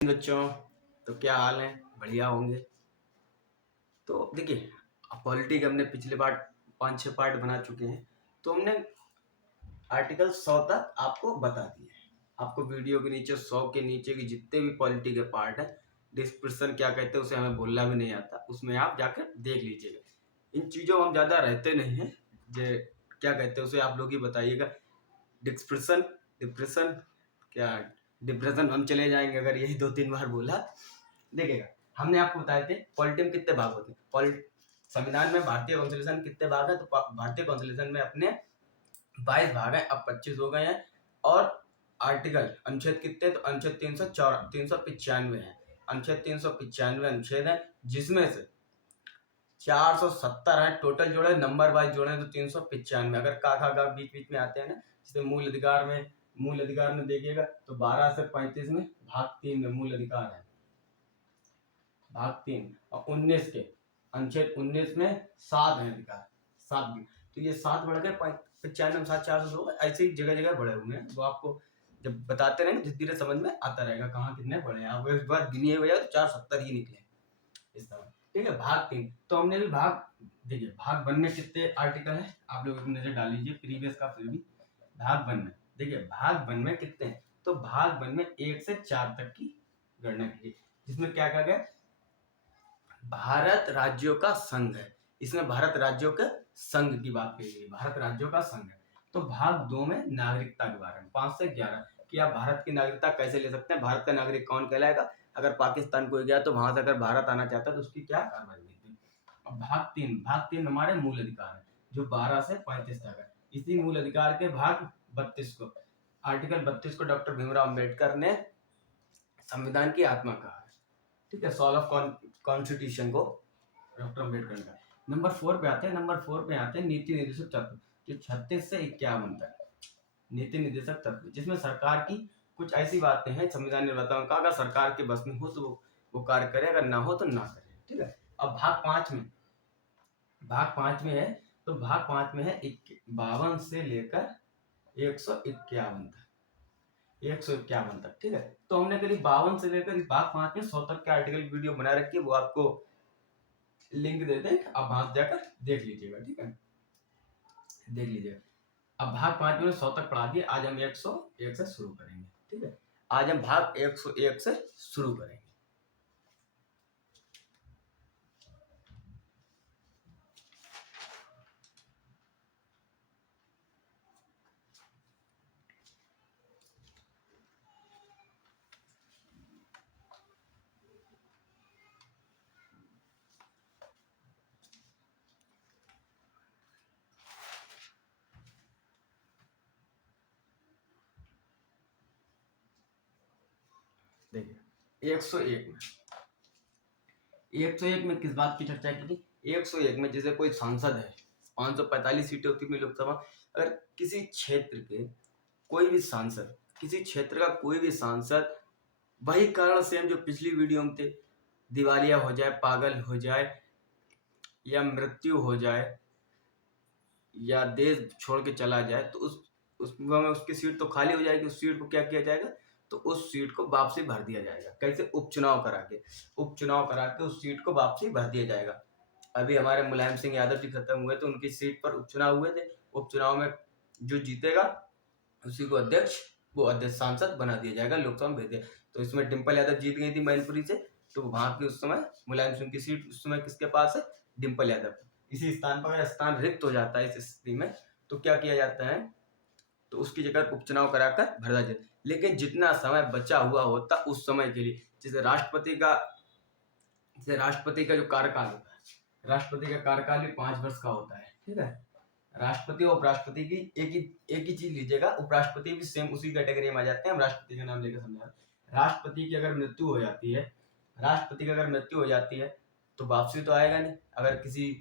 बच्चों, तो क्या हाल है? बढ़िया होंगे। तो देखिए, पॉलिटी के हमने पिछले पार्ट 5-6 पार्ट बना चुके हैं। तो हमने आर्टिकल 100 तक आपको बता दिए। आपको वीडियो के नीचे 100 के नीचे की जितने भी पॉलिटी के पार्ट है, डिस्क्रिप्शन क्या कहते हैं उसे हमें बोलना भी नहीं आता, उसमें आप जाकर देख लीजिएगा। इन चीज़ों में हम ज़्यादा रहते नहीं हैं। जे क्या कहते हैं उसे आप लोग ही बताइएगा। डिस्क्रिप्शन डिप्रेशन क्या डिप्रेशन हम चले जाएंगे अगर यही 2-3 बार बोला। देखिएगा, हमने आपको बताए थे पॉलिटी में कितने भाग होते हैं। संविधान में भारतीय कॉन्स्टिट्यूशन कितने भाग है? तो भारतीय कॉन्स्टिट्यूशन में अपने 22 भाग है, अब 25 हो गए हैं। और आर्टिकल अनुच्छेद कितने? तो अनुच्छेद 395 है। अनुच्छेद 395 अनुच्छेद है, जिसमें से 470 है टोटल जोड़े, नंबर वाइज जोड़े तो 395। अगर का बीच बीच में आते हैं ना, जैसे मूल अधिकार में देखिएगा तो 12 से 35 में भाग 3 में मूल अधिकार है, भाग 3। और 19 के अनुच्छेद 19 में 7 है अधिकार, 7 भी। तो ये 7 बढ़ गए 95 7 402, ऐसे ही जगह जगह बढ़े हुए हैं। वो आपको जब बताते रहेंगे धीरे धीरे समझ में आता रहेगा कहाँ कितने बढ़े हैं। आप एक बार गिनिए हुए तो 470 ही निकले इस तरह। ठीक है, भाग 3। तो हमने भी देखिए भाग 1 में कितने आर्टिकल है आप लोग नजर डाल लीजिए प्रीवियस का। फिर भी भाग 1 में देखिए, भाग 1 में कितने हैं? तो भाग 1 में 1 से 4 तक की गणना कीजिए, जिसमें क्या कहा गया? भारत राज्यों का संघ है। इसमें भारत राज्यों के संघ की बात कही गई, भारत राज्यों का संघ है। तो भाग 2 में नागरिकता के बारे में 5 से 11 कि आप भारत की नागरिकता कैसे ले सकते हैं, भारत का नागरिक कौन कहलाएगा, अगर पाकिस्तान कोई गया तो वहां से अगर भारत आना चाहता है तो उसकी क्या कार्रवाई होगी। अब भाग 3 हमारे मूल अधिकार है, जो 12 से 35 तक है। इसी मूल अधिकार के भाग 32 को, आर्टिकल 32 को डॉक्टर भीमराव अम्बेडकर ने संविधान की आत्मा कहा है। ठीक है, सॉल ऑफ कॉन्स्टिट्यूशन को डॉक्टर अम्बेडकर का। नंबर 4 पे आते हैं नीति निर्देशक तत्व, जो 36 से 51 तक नीति निर्देशक तत्व, जिसमें सरकार की कुछ ऐसी बातें हैं संविधान निर्माताओं का, अगर सरकार के बस में हो तो वो कार्य करे, अगर ना हो तो ना करे। ठीक है, अब भाग 5 में है। तो भाग 5 में है 52 से लेकर 151 तक, 151 तक। ठीक है, तो हमने करीब 52 से लेकर भाग 5 में 100 तक के आर्टिकल वीडियो बना रखी है, वो आपको लिंक दे दें, आप वहां जाकर देख लीजिएगा। ठीक है, देख लीजिएगा। अब भाग 5 में 100 तक पढ़ा दिए, आज हम 101 से शुरू करेंगे। ठीक है, आज हम भाग 101 से शुरू करेंगे। देखिए 101 में किस बात की चर्चा की थी? 101 में जैसे कोई सांसद है, 545 सीटें होती है लोकसभा, अगर किसी क्षेत्र के कोई भी सांसद, किसी क्षेत्र का कोई भी सांसद वही कारण से हम जो पिछली वीडियो में थे, दिवालिया हो जाए, पागल हो जाए, या मृत्यु हो जाए, या देश छोड़ के चला जाए, तो उसकी सीट तो खाली हो जाएगी। उस सीट को क्या किया जाएगा? तो उस सीट को वापसी भर दिया जाएगा। कैसे? उपचुनाव करा के उस सीट को वापसी भर दिया जाएगा। अभी हमारे मुलायम सिंह यादव जी खत्म हुए तो उनकी सीट पर उपचुनाव हुए थे। उपचुनाव में जो जीतेगा उसी को अध्यक्ष सांसद बना दिया जाएगा, लोकसभा में भेज दिया। तो इसमें डिम्पल यादव जीत गई थी मैनपुरी से, तो वहां की उस समय मुलायम सिंह की सीट उस समय किसके पास है? डिम्पल यादव। इसी स्थान पर अगर स्थान रिक्त हो जाता है इस स्थिति में, तो क्या किया जाता है? तो उसकी जगह उपचुनाव कराकर भरा जाता है। लेकिन जितना समय बचा हुआ होता उस समय के लिए, जैसे राष्ट्रपति का जो कार्यकाल होता है, राष्ट्रपति का कार्यकाल भी 5 वर्ष का होता है। ठीक है, राष्ट्रपति और उपराष्ट्रपति की एक ही चीज लीजिएगा, उपराष्ट्रपति भी सेम उसी कैटेगरी में आ जाते हैं। हम राष्ट्रपति का नाम लेकर समझा रहे हैं। राष्ट्रपति की अगर मृत्यु हो जाती है तो वापसी तो आएगा नहीं। अगर किसी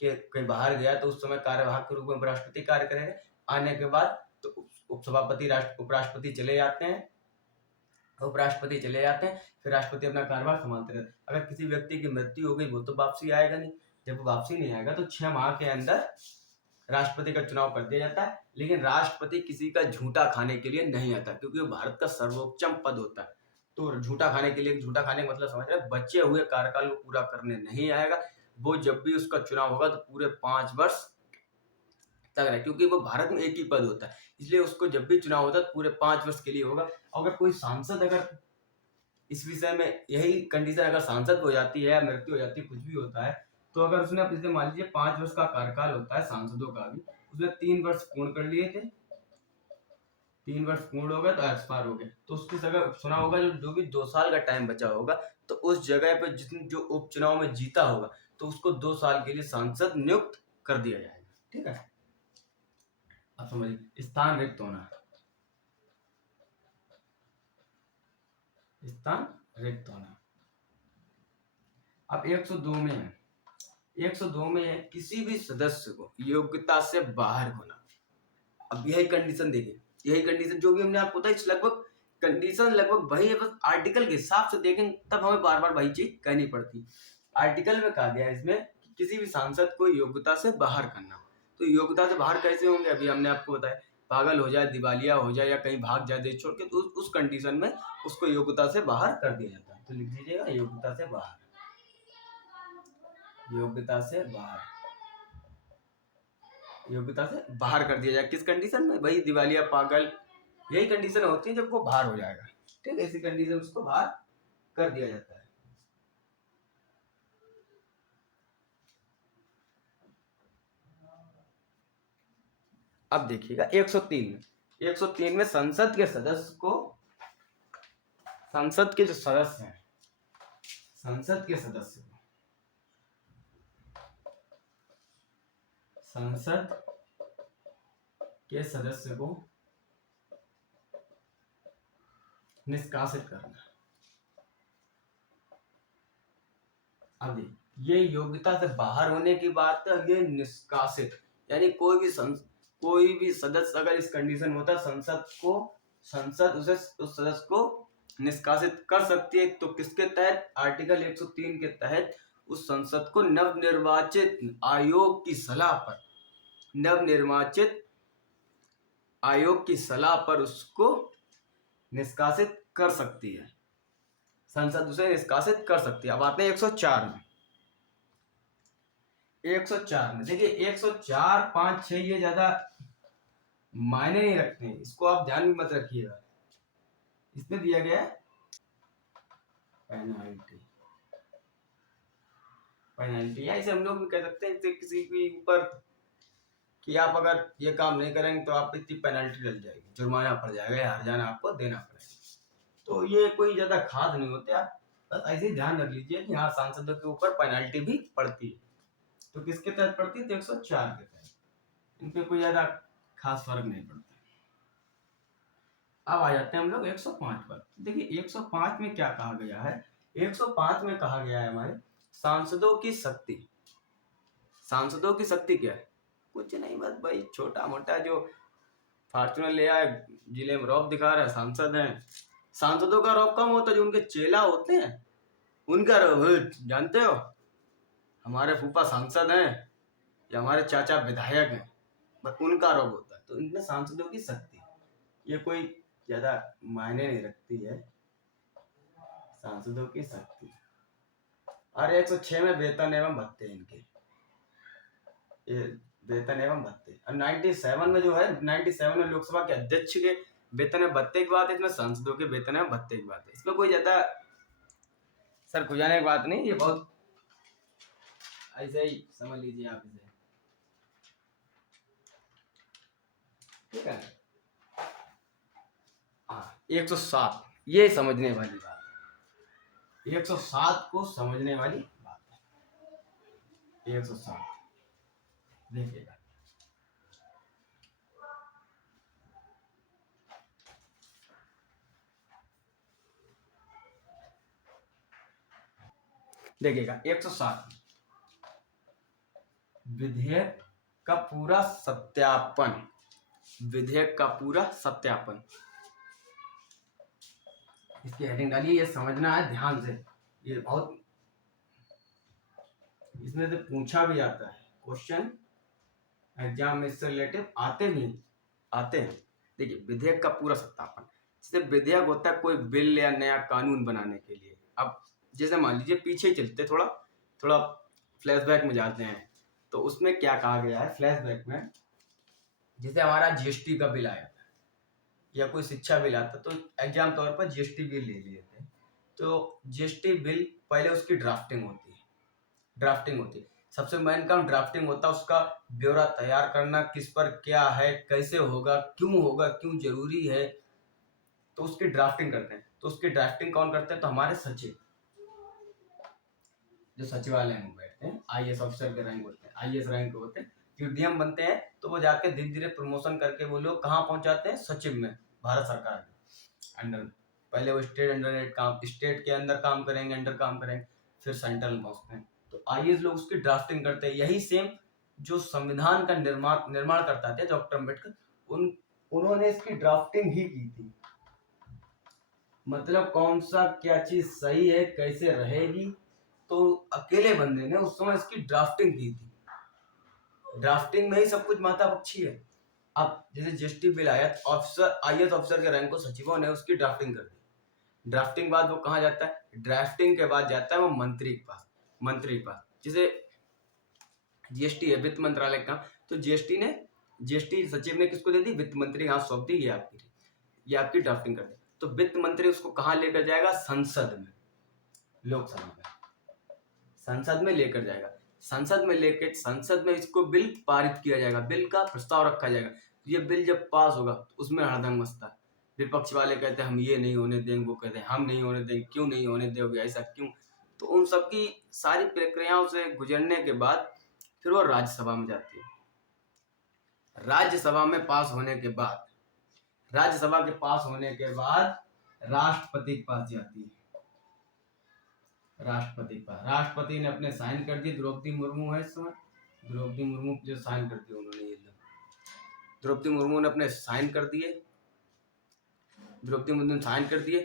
के कहीं बाहर गया तो उस समय कार्यवाहक के रूप में उपराष्ट्रपति कार्य करेगा। आने के बाद तो उपराष्ट्रपति चले जाते हैं, फिर राष्ट्रपति अपना कार्यभार संभालते रहते हैं। अगर किसी व्यक्ति की मृत्यु हो गई वो तो वापसी आएगा नहीं। जब वापसी नहीं आएगा तो 6 माह के अंदर राष्ट्रपति का चुनाव कर दिया जाता है। लेकिन राष्ट्रपति किसी का झूठा खाने के लिए नहीं आता, क्योंकि वो भारत का सर्वोच्चम पद होता है। तो झूठा खाने के लिए, झूठा खाने का मतलब समझ रहे हैं, बचे हुए कार्यकाल को पूरा करने नहीं आएगा। वो जब भी उसका चुनाव होगा तो पूरे 5 वर्ष तक रहे, क्योंकि वो भारत में एक ही पद होता है, इसलिए उसको जब भी चुनाव होता है तो पूरे 5 वर्ष के लिए होगा। अगर कोई सांसद अगर इस विषय में यही कंडीशन, अगर सांसद हो जाती है या मृत्यु हो जाती है, कुछ भी होता है, तो अगर उसने पिछले मान लीजिए 5 वर्ष का कार्यकाल होता है सांसदों का भी, उसने 3 वर्ष पूर्ण कर लिए थे, 3 वर्ष पूर्ण हो गए तो एक्सपायर हो गए, तो उसकी जगह सुना होगा जो भी 2 साल का टाइम बचा होगा, तो उस जगह पे जिसने जो उपचुनाव में जीता होगा तो उसको 2 साल के लिए सांसद नियुक्त कर दिया जाएगा। ठीक है, अब समझिए स्थान रिक्त होना, स्थान रिक्त होना। अब 102 में है, 102 में है किसी भी सदस्य को योग्यता से बाहर होना। अब यही कंडीशन देखिए, यही कंडीशन जो भी हमने आपको बताई, लगभग कंडीशन लगभग वही है, बस आर्टिकल के हिसाब से देखें तब हमें बार बार वही चीज कहनी पड़ती। आर्टिकल में कहा गया है इसमें कि किसी भी सांसद को योग्यता से बाहर करना। तो योग्यता से बाहर कैसे होंगे, अभी हमने आपको बताया, पागल हो जाए, दिवालिया हो जाए या कहीं भाग जाए देश छोड़ के, तो उस कंडीशन में उसको योग्यता से बाहर कर दिया जाता है। तो लिख दीजिएगा योग्यता से बाहर, योग्यता से बाहर, योग्यता से बाहर कर दिया जाए। किस कंडीशन में, भाई दिवालिया, पागल, यही कंडीशन होती है जब वो बाहर हो जाएगा। ठीक है, ऐसी कंडीशन उसको बाहर कर दिया जाता है। अब देखिएगा 103 में, 103 में संसद के सदस्य को, संसद के जो सदस्य हैं, संसद के सदस्य को, संसद के सदस्य को निष्कासित करना। अब ये योग्यता से बाहर होने की बात है, ये निष्कासित, यानी कोई भी सदस्य अगर इस कंडीशन में होता है, संसद उसे, उस सदस्य को निष्कासित कर सकती है। तो किसके तहत, आर्टिकल 103 के तहत उस संसद को नवनिर्वाचित आयोग की सलाह पर, नवनिर्वाचित आयोग की सलाह पर उसको निष्कासित कर सकती है, संसद उसे निष्कासित कर सकती है। अब आते हैं 104 में, 104 में देखिए 104, 5, 6 ये ज्यादा मायने नहीं रखते हैं, इसको आप ध्यान में मत रखिएगा। इसमें दिया गया है पेनल्टी, पेनल्टी या इसे हम लोग भी कह सकते हैं, किसी के ऊपर कि आप अगर ये काम नहीं करेंगे तो आप इतनी पेनल्टी डल जाएगी, जुर्माना पड़ जाएगा या हर्जाना आपको देना पड़ेगा। तो ये कोई ज्यादा खास नहीं होते, आप बस ऐसे ही ध्यान रख लीजिए कि हाँ सांसदों के ऊपर पेनल्टी भी पड़ती है। तो किसके तहत पड़ती है, तो 104 के तहत, इन पे कोई ज्यादा खास फर्क नहीं पड़ता। अब आ जाते हैं हम लोग 105 पर। देखिए 105 में क्या कहा गया है, 105 में कहा गया है हमारे सांसदों की शक्ति। सांसदों की शक्ति क्या है, कुछ नहीं, बस भाई छोटा मोटा जो फॉर्चूनर ले आए, जिले में रौब दिखा रहे, सांसद हैं। सांसदों का रौब कम होता है, जो उनके चेला होते हैं उनका रौब, जानते हो, हमारे फूफा सांसद हैं या हमारे चाचा विधायक हैं, बस उनका रौब होता है। तो इनमें सांसदों की शक्ति ये कोई ज्यादा मायने नहीं रखती है, सांसदों की शक्ति। और 106 में वेतन एवं भत्ते इनके, ये वेतन एवं भत्ते। और 97 में जो है, 97 में लोकसभा के अध्यक्ष के वेतन एवं भत्ते की बात है, इसमें सांसदों के वेतन एवं भत्ते की बात है। इसमें कोई ज्यादा सर खुजाने की बात नहीं, ये बहुत ऐसे ही समझ लीजिए आप इसे। ठीक है, हाँ 107 ये समझने वाली बात, 107 को समझने वाली बात है। 107 देखिएगा, देखिएगा 107 विधेयक का पूरा सत्यापन, विधेयक का पूरा सत्यापन, इसकी हेडिंग डालिए, ये समझना है ध्यान से, ये बहुत इसमें से पूछा भी जाता है क्वेश्चन, एग्जाम में इससे रिलेटेड आते हैं। देखिए विधेयक का पूरा सत्यापन, जैसे विधेयक होता है कोई बिल या नया कानून बनाने के लिए। अब जैसे मान लीजिए पीछे ही चलते, थोड़ा थोड़ा फ्लैशबैक में जाते हैं, तो उसमें क्या कहा गया है फ्लैशबैक में, जैसे हमारा जीएसटी का बिल आया था या कोई शिक्षा बिल आता, तो एग्जाम तौर पर जीएसटी बिल ले लिए थे। तो जीएसटी बिल पहले उसकी ड्राफ्टिंग होती है। सबसे मेन काम ड्राफ्टिंग होता है, उसका ब्यौरा तैयार करना, किस पर क्या है, कैसे होगा, क्यों जरूरी है, तो उसकी ड्राफ्टिंग करते हैं। तो उसकी ड्राफ्टिंग कौन करते हैं, तो हमारे सचिव, जो सचिवालय में बैठते हैं, आईएएस ऑफिसर के रैंक होते हैं, आईएएस रैंक के होते हैं, पीडीएम बनते हैं। तो वो जाके धीरे धीरे प्रमोशन करके वो लोग कहाँ पहुंचाते हैं, सचिव में, भारत सरकार के अंडर में। पहले वो स्टेट के अंदर काम करेंगे, फिर सेंट्रल में पहुंचते हैं। तो आईएएस लोग उसकी ड्राफ्टिंग करते हैं। यही सेम जो संविधान का निर्माण करता था डॉक्टर अम्बेडकर, उन्होंने इसकी ड्राफ्टिंग ही की थी। मतलब कौन सा क्या चीज सही है, कैसे रहेगी, तो अकेले बंदे ने उस समय इसकी ड्राफ्टिंग की थी। ड्राफ्टिंग में ही सब कुछ माता पक्षी है। अब जैसे जीएसटी बिल आया, ऑफिसर, आईएएस ऑफिसर के रैंक को सचिवों ने उसकी ड्राफ्टिंग कर दी। ड्राफ्टिंग बाद वो कहाँ जाता है, ड्राफ्टिंग के बाद जाता है वो मंत्री के पास। जैसे जीएसटी है वित्त मंत्रालय का, तो जीएसटी सचिव ने किसको दे दी, वित्त मंत्री, यहाँ सौंप दी, ये आपकी ड्राफ्टिंग कर दी। तो वित्त मंत्री उसको कहाँ लेकर जाएगा, संसद में, लोकसभा में, संसद में लेकर जाएगा। संसद में इसको बिल पारित किया जाएगा, बिल का प्रस्ताव रखा जाएगा। ये बिल जब पास होगा तो उसमें हड़दंग मचता है। विपक्ष वाले कहते हैं हम ये नहीं होने देंगे, वो कहते हैं हम नहीं होने देंगे, क्यों नहीं होने दोगे, ऐसा क्यों। तो उन सबकी सारी प्रक्रियाओं से गुजरने के बाद फिर वो राज्यसभा में जाती है। राज्यसभा के पास होने के बाद राष्ट्रपति के पास जाती है। राष्ट्रपति ने अपने साइन कर दिए। द्रौपदी मुर्मू है इस समय, द्रौपदी मुर्मू जो साइन कर दिए उन्होंने, ये द्रौपदी मुर्मू ने अपने साइन कर दिए।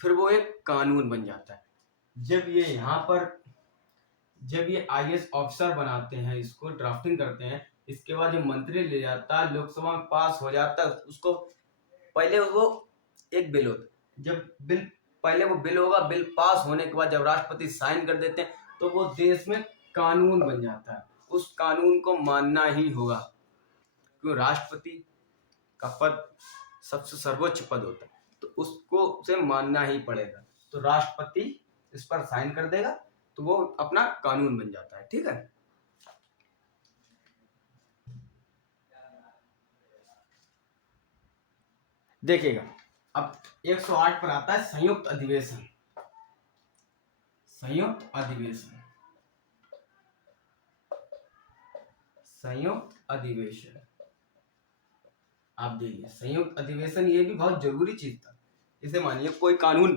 फिर वो एक कानून बन जाता है। जब ये आईएएस ऑफिसर बनाते हैं, इसको ड्राफ्टिंग करते हैं, इसके बाद जो मंत्री ले जाता है, लोकसभा में पास हो जाता है, उसको पहले वो एक बिल होता है। पहले वो बिल होगा, बिल पास होने के बाद जब राष्ट्रपति साइन कर देते हैं तो वो देश में कानून बन जाता है। उस कानून को मानना ही होगा, क्योंकि राष्ट्रपति का पद सबसे सर्वोच्च पद होता है, तो उसको उसे मानना ही पड़ेगा। तो राष्ट्रपति इस पर साइन कर देगा तो वो अपना कानून बन जाता है। ठीक है, देखिएगा अब 108 पर आता है संयुक्त अधिवेशन। संयुक्त अधिवेशन आप देखिए, संयुक्त अधिवेशन ये भी बहुत जरूरी चीज था। जैसे मानिए कोई कानून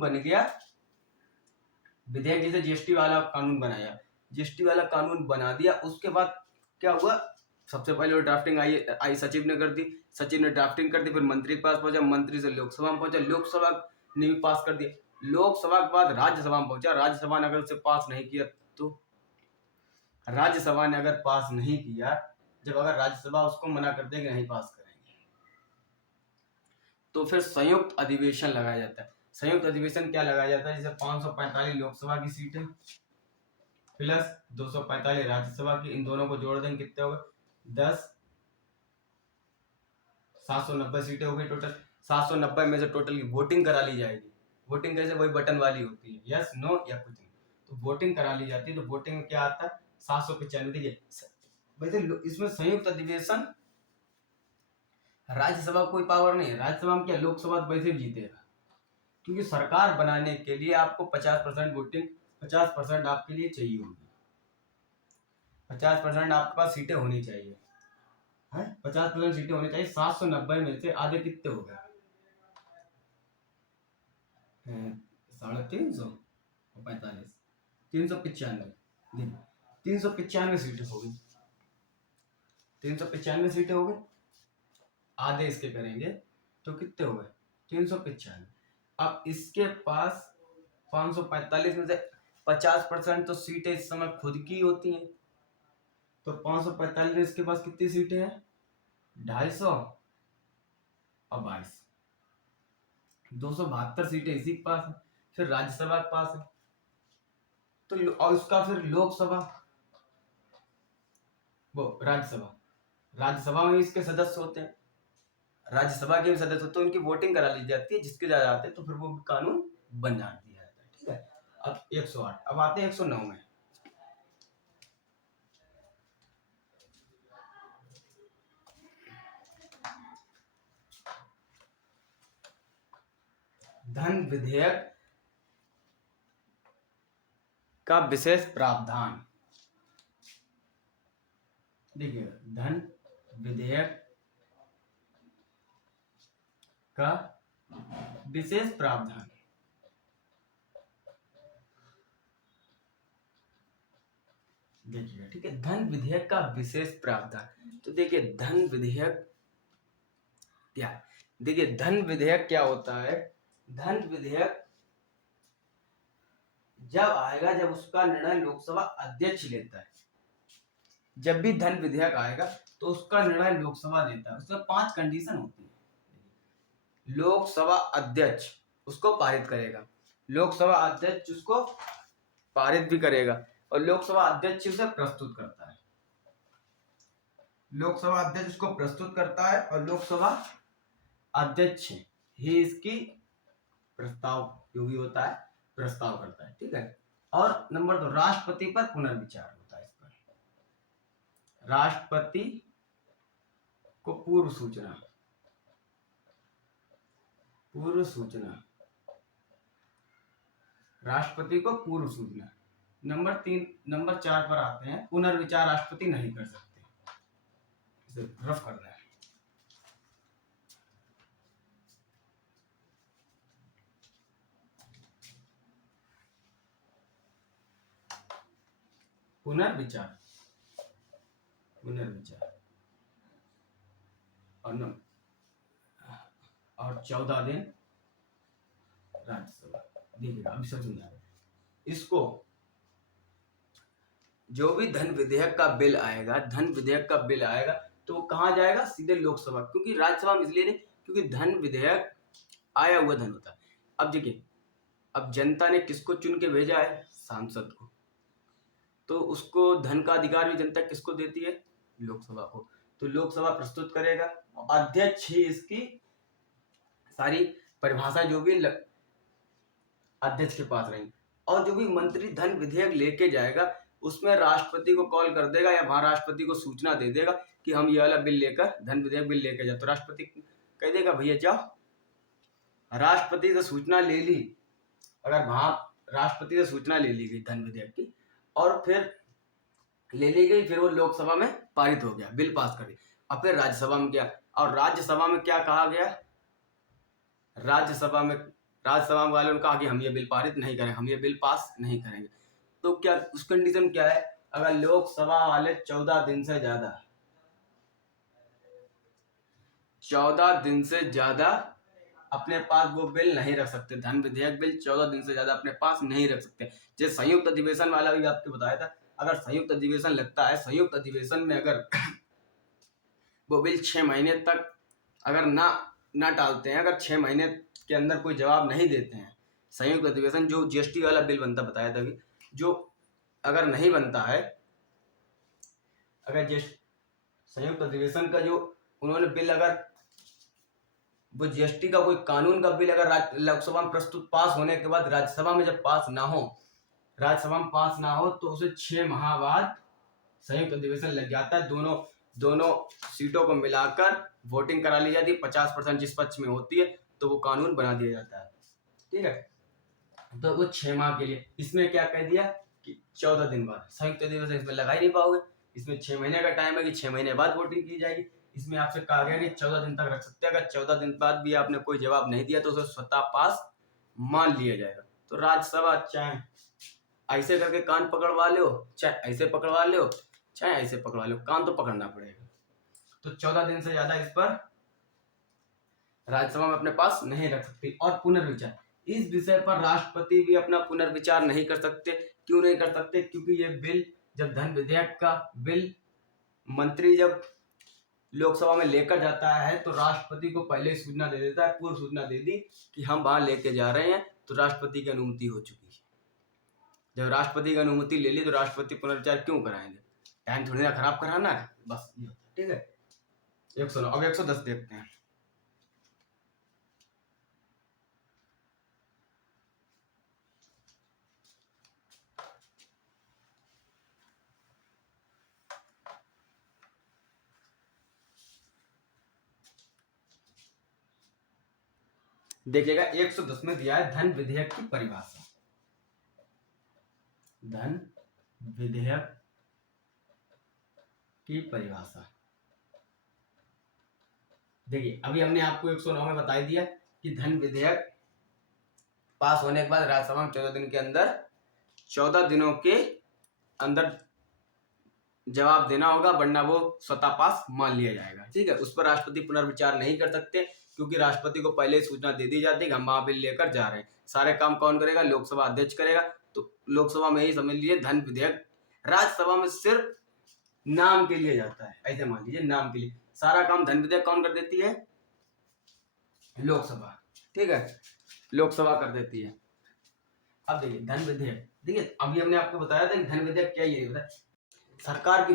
बन गया, विधेयक, जैसे जीएसटी वाला कानून बना दिया, उसके बाद क्या हुआ, सबसे पहले ड्राफ्टिंग आई सचिव ने कर दी, सचिव ने ड्राफ्टिंग कर दी, फिर मंत्री के पास पहुंचा, मंत्री से लोकसभा में पहुंचा, लोकसभा ने भी पास कर दिया, लोकसभा के बाद राज्यसभा में पहुंचा, राज्यसभा ने अगर उसे पास नहीं किया तो राज्यसभा ने अगर पास नहीं किया, जब अगर राज्यसभा उसको मना कर देगी नहीं पास करेंगे, तो फिर संयुक्त अधिवेशन लगाया जाता है। संयुक्त अधिवेशन क्या लगाया जाता है, जैसे 545 लोकसभा की सीटें प्लस 245 राज्यसभा की, इन दोनों को जोड़ देंगे कितने हो गए, 10, 790 सीटें हो गई टोटल। 790 में से टोटल की वोटिंग करा ली जाएगी। वोटिंग कैसे, वही बटन वाली होती है, यस नो या कुछ नहीं, तो वोटिंग करा ली जाती है। तो वोटिंग में क्या आता है, 795। देखिए वैसे इसमें संयुक्त अधिवेशन, राज्यसभा कोई पावर नहीं है, राज्यसभा में क्या, लोकसभा तो वैसे जीतेगा, क्योंकि सरकार बनाने के लिए आपको 50% वोटिंग, 50% आपके लिए चाहिए होगी, 50% आपके पास सीटें होनी चाहिए, है 50% सीटें होनी चाहिए। 790 में से आधे कितने हो गए, 350, 395, 395 सीटें हो गई, 395 सीटें हो गई, आधे इसके करेंगे तो कितने हो गए, 395। अब इसके पास 545 में से 50% तो सीटें इस समय खुद की होती हैं, तो 545 में इसके पास कितनी सीटें हैं, 250, और 22, 272 सीटें इसी के पास है। फिर राज्यसभा के पास है, तो और उसका फिर लोकसभा, वो राज्यसभा में इसके सदस्य होते हैं, राज्यसभा के भी सदस्य होते हैं, उनकी वोटिंग करा ली जाती है, जिसके ज्यादा आते हैं तो फिर वो कानून बन जाती है। ठीक है। अब 108, अब आते हैं 109 में। धन विधेयक का विशेष प्रावधान। देखिए, धन विधेयक का विशेष प्रावधान, देखिएगा, ठीक है। धन विधेयक का विशेष प्रावधान, तो देखिए धन विधेयक क्या, देखिए धन विधेयक क्या होता है। धन विधेयक जब आएगा जब उसका निर्णय लोकसभा अध्यक्ष लेता है। जब भी धन विधेयक आएगा तो उसका निर्णय लोकसभा लेता है। उसमें 5 कंडीशन होती है। लोकसभा अध्यक्ष उसको पारित करेगा, लोकसभा अध्यक्ष उसको पारित भी करेगा, और लोकसभा अध्यक्ष उसे प्रस्तुत करता है। लोकसभा अध्यक्ष उसको प्रस्तुत करता है और लोकसभा अध्यक्ष ही इसकी प्रस्ताव जो भी होता है प्रस्ताव करता है। ठीक है। और नंबर 2, राष्ट्रपति पर पुनर्विचार होता है। इस पर राष्ट्रपति को पूर्व सूचना, राष्ट्रपति को पूर्व सूचना। नंबर 3, नंबर 4 पर आते हैं, पुनर्विचार राष्ट्रपति नहीं कर सकते। इसे रफ करना है। पुनर्विचार और 14 दिन राज्यसभा। देखिएगा अभी सब समझा, इसको जो भी धन विधेयक का बिल आएगा, तो कहाँ जाएगा, सीधे लोकसभा, क्योंकि राज्यसभा में इसलिए नहीं क्योंकि धन विधेयक आया हुआ धन होता है। अब देखिए, अब जनता ने किसको चुन के भेजा है, सांसद को, तो उसको धन का अधिकार भी जनता किसको देती है, लोकसभा को। तो लोकसभा प्रस्तुत करेगा, अध्यक्ष ही इसकी सारी परिभाषा जो भी अध्यक्ष के पास रहेंगी, और जो भी मंत्री धन विधेयक लेके जाएगा उसमें राष्ट्रपति को कॉल कर देगा या वहां राष्ट्रपति को सूचना दे देगा कि हम ये वाला बिल लेकर, धन विधेयक बिल लेकर जाए, तो राष्ट्रपति कह देगा भैया जाओ। राष्ट्रपति से सूचना ले ली, अगर वहां राष्ट्रपति से सूचना ले ली गई धन विधेयक की और फिर ले ली गई, फिर वो लोकसभा में पारित हो गया, बिल पास कर दिया। अब फिर राज्यसभा में क्या, और राज्यसभा में क्या कहा गया, राज्यसभा वालों ने कहा कि हम ये बिल पारित नहीं करेंगे, हम ये बिल पास नहीं करेंगे। तो क्या उस कंडीशन क्या है, अगर लोकसभा वाले 14 दिन से ज्यादा अपने पास वो बिल नहीं रख सकते, धन विधेयक बिल 14 दिन से ज्यादा अपने पास नहीं रख सकते। जैसे संयुक्त अधिवेशन वाला भी आपको बताया था, अगर संयुक्त अधिवेशन लगता है, संयुक्त अधिवेशन में अगर वो बिल 6 महीने तक अगर ना टालते हैं, अगर 6 महीने के अंदर कोई जवाब नहीं देते हैं, संयुक्त अधिवेशन जो जीएसटी वाला बिल बनता बताया था अभी, जो अगर नहीं बनता है, अगर संयुक्त अधिवेशन का जो उन्होंने बिल, अगर वो जीएसटी का कोई कानून का बिल अगर लोकसभा में प्रस्तुत पास होने के बाद राज्यसभा में जब पास ना हो, तो उसे 6 माह बाद संयुक्त अधिवेशन लग जाता है। दोनों सीटों को मिलाकर वोटिंग करा ली जाती है, 50% जिस पक्ष में होती है, तो वो कानून बना दिया जाता है। ठीक है। तो वो 6 माह के लिए, इसमें क्या कह दिया कि 14 दिन बाद, संयुक्त अधिवेशन इसमें लगा ही नहीं पाओगे, इसमें 6 महीने का टाइम है कि 6 महीने बाद वोटिंग की जाएगी। इसमें आपसे कहा गया कि 14 दिन तक रख सकते हैं, अगर 14 दिन बाद भी आपने कोई जवाब नहीं दिया तो उसे स्वतः पास मान लिया जाएगा। तो राज्यसभा चाहे ऐसे करके कान पकड़वा लो, चाहे ऐसे पकड़वा लो, चाहे ऐसे पकड़वा लो, कान तो पकड़ना पड़ेगा। तो 14 दिन से ज्यादा इस पर राज्यसभा में अपने पास नहीं रख सकती। और पुनर्विचार, इस विषय पर राष्ट्रपति भी अपना पुनर्विचार नहीं कर सकते। क्यों नहीं कर सकते, क्योंकि ये बिल, जब धन विधेयक का बिल मंत्री जब लोकसभा में लेकर जाता है तो राष्ट्रपति को पहले ही सूचना दे देता है, पूर्व सूचना दे दी कि हम वहां लेके जा रहे हैं, तो राष्ट्रपति की अनुमति हो चुकी है। जब राष्ट्रपति की अनुमति ले ली तो राष्ट्रपति पुनर्विचार क्यों कराएंगे? टाइम थोड़ी ना खराब कराना है, बस ये होता है। ठीक है, 109। अब 110 देखते हैं। देखिएगा 110 में दिया है धन विधेयक की परिभाषा। धन विधेयक की परिभाषा देखिए, अभी हमने आपको 109 में बता दिया कि धन विधेयक पास होने के बाद राज्यसभा में 14 दिनों के अंदर जवाब देना होगा, वरना वो स्वतः पास मान लिया जाएगा। ठीक है, उस पर राष्ट्रपति पुनर्विचार नहीं कर सकते, क्योंकि राष्ट्रपति को पहले सूचना दे दी जाती है कि हम वहां बिल लेकर जा रहे हैं। सारे काम कौन करेगा? लोकसभा अध्यक्ष करेगा। तो लोकसभा में ही समझ लीजिए धन विधेयक, राज्यसभा में सिर्फ नाम के लिए जाता है, ऐसे मान लीजिए नाम के लिए। सारा काम धन विधेयक कौन कर देती है? लोकसभा। ठीक है, लोकसभा कर देती है। अब देखिए धन विधेयक, देखिए अभी हमने आपको बताया था कि धन विधेयक क्या, ये बताया सरकार की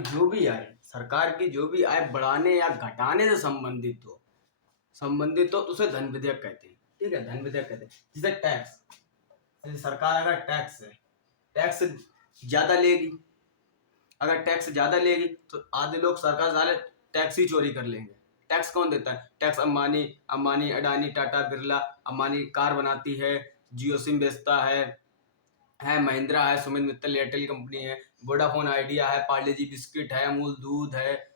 जो भी आय बढ़ाने या घटाने से संबंधित हो तो उसे धन विधेयक कहते हैं। ठीक है, धन विधेयक कहते हैं। जैसे टैक्स, जैसे सरकार अगर टैक्स ज्यादा लेगी, अगर टैक्स ज्यादा लेगी तो आधे लोग सरकार सारे टैक्स ही चोरी कर लेंगे। टैक्स कौन देता है? टैक्स अंबानी, अडानी, टाटा, बिरला। अंबानी कार बनाती है, जियो सिम बेचता है, महिंद्रा है, सुमित मित्तल एयरटेल कंपनी है, वोडाफोन आइडिया है, पार्ले जी बिस्किट है, अमूल दूध है,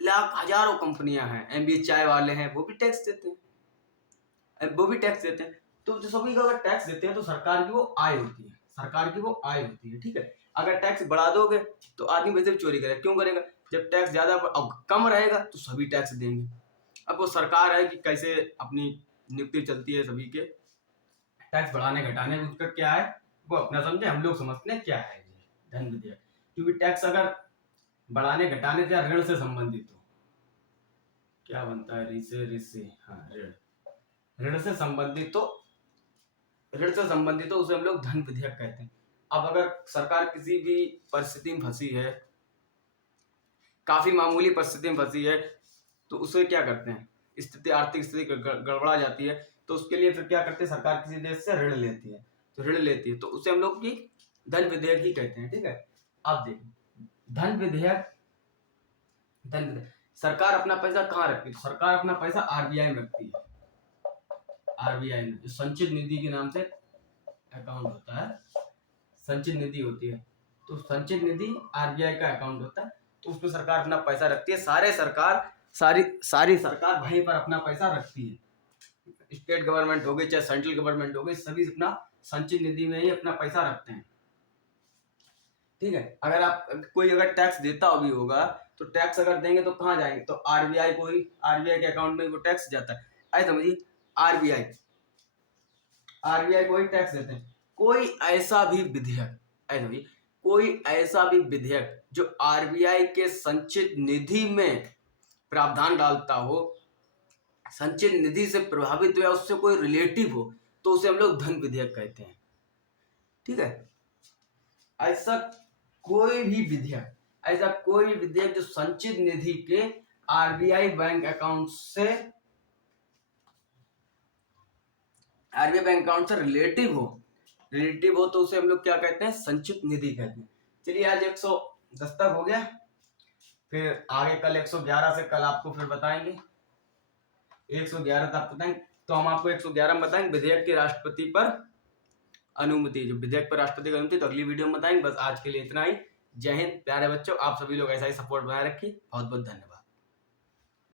लाख हजारों कंपनियां हैं, एमबी चाय वाले हैं, वो भी टैक्स देते हैं। तो जो सभी का अगर टैक्स देते हैं तो सरकार की वो आय होती है। ठीक है, अगर टैक्स बढ़ा दोगे तो आदमी वैसे भी चोरी करेगा। क्यों करेगा? जब टैक्स ज्यादा कम रहेगा तो सभी टैक्स देंगे। अब वो सरकार है कि कैसे अपनी नियुक्ति चलती है सभी के टैक्स बढ़ाने घटाने, उसका क्या है वो अपना समझे, हम लोग समझते हैं क्या है धन विधेयक। क्योंकि टैक्स अगर बढ़ाने घटाने या ऋण से संबंधित हो, क्या बनता है? रिसे हाँ, ऋण से संबंधित हो उसे हम लोग धन विधेयक कहते हैं। अब अगर सरकार किसी भी परिस्थिति में फंसी है, काफी मामूली परिस्थिति में फंसी है, तो उसे क्या करते हैं? आर्थिक स्थिति गड़बड़ा जाती है, तो उसके लिए फिर क्या करते हैं? सरकार किसी देश से ऋण लेती है, तो उसे हम लोग की धन विधेयक ही कहते हैं। ठीक है, अब देखिए धन विधेयक, सरकार अपना पैसा कहाँ रखती है? सरकार अपना पैसा आरबीआई में रखती है। आरबीआई में जो संचित निधि के नाम से अकाउंट होता है, संचित निधि होती है, तो संचित निधि आरबीआई का अकाउंट होता है, तो उसमें सरकार अपना पैसा रखती है। सारी सरकार वहीं पर अपना पैसा रखती है। स्टेट गवर्नमेंट हो गई चाहे सेंट्रल गवर्नमेंट हो गई, सभी अपना संचित निधि में ही अपना पैसा रखते हैं। ठीक है, अगर आप कोई अगर टैक्स देता भी होगा तो टैक्स अगर देंगे तो कहाँ जाएंगे? तो आरबीआई के अकाउंट में वो टैक्स जाता है। ऐसे समझिए आरबीआई को ही टैक्स देते हैं। कोई ऐसा भी विधेयक जो आरबीआई के संचित निधि में प्रावधान डालता हो, संचित निधि से प्रभावित हुआ, उससे कोई रिलेटिव हो, तो उसे हम लोग धन विधेयक कहते हैं। ठीक है, ऐसा कोई भी विधेयक जो संचित निधि के आरबीआई बैंक अकाउंट से रिलेटिव हो तो उसे हम लोग क्या कहते हैं? संचित निधि कहते हैं। चलिए आज 110 तक हो गया, फिर आगे कल 111 से कल आपको फिर बताएंगे 111 तक बताएंगे। तो हम आपको 111 में बताएंगे विधेयक की राष्ट्रपति पर अनुमति, जो विधेयक पर राष्ट्रपति की अनुमति, तो अगली वीडियो में बताएंगे। बस आज के लिए इतना ही। जय हिंद प्यारे बच्चों, आप सभी लोग ऐसा ही सपोर्ट बनाए रखिए। बहुत बहुत धन्यवाद।